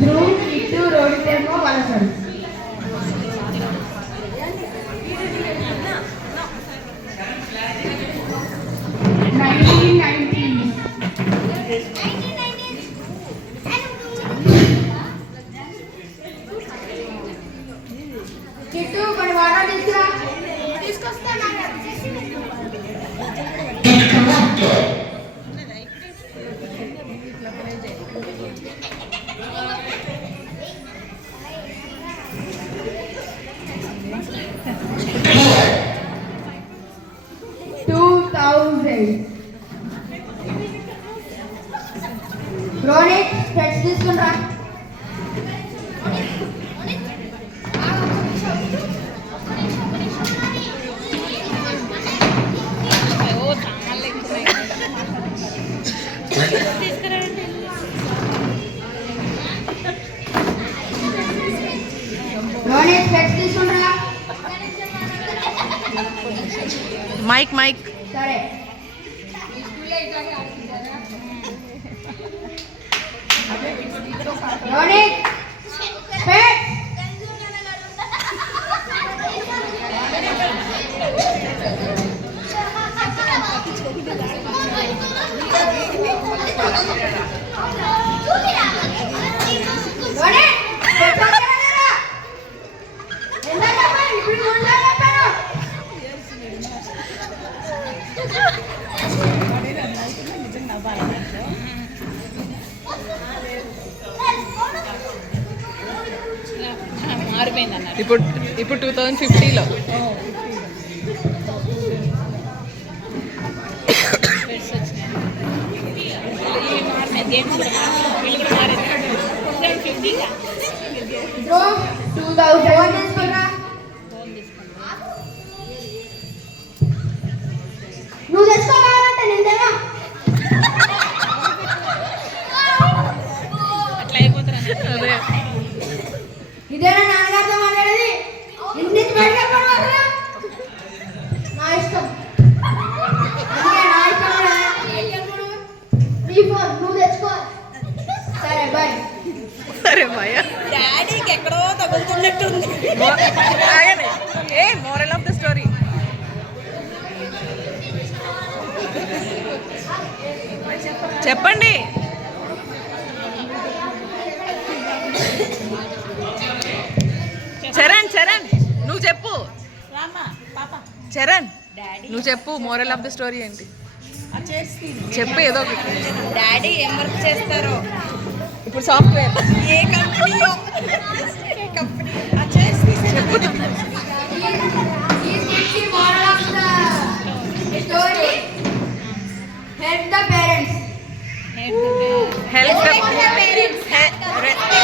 Dhruv kit రోడ్డేమో వలసడు. Kit కొన్ని water తీసుకొస్తా. 2000. రోనిక్ స్పెట్స్ తీసుకుంటా. రోనిక్ స్పెట్స్ తీసుకుంటా. మైక్ మైక్ సరే. రోనిక్ స్పెట్స్. ఇప్పుడు 2050లో నువ్వు తెచ్చుకోవాలంటే నిందేనా అట్లా అయిపోతారా? ఇదేనా నాన్నగారితో మాట్లాడేది? ఇంటి నుంచి బయటకు వెళ్ళిపోవడం నా ఇష్టం. అందుకే నా ఇష్టం నీ ఫోన్ నువ్వు తెచ్చుకో. సరే బాయ్. సరే బాయ్. డాడీకి ఎక్కడో తగులుతున్నట్టుంది. ఏ మోరల్ ఆఫ్ ద స్టోరీ చెప్పండి. చరణ్ చరణ్ నువ్వు చెప్పు. చరణ్ నువ్వు చెప్పు మోరల్ ఆఫ్ ద స్టోరీ ఏంటి చెప్పు. ఏదో ఒకటి. డాడీ ఏం వర్క్ చేస్తారో ఇప్పుడు సాఫ్ట్వేర్. ఏ కంపెనీలో company Help the parents. Help the parents.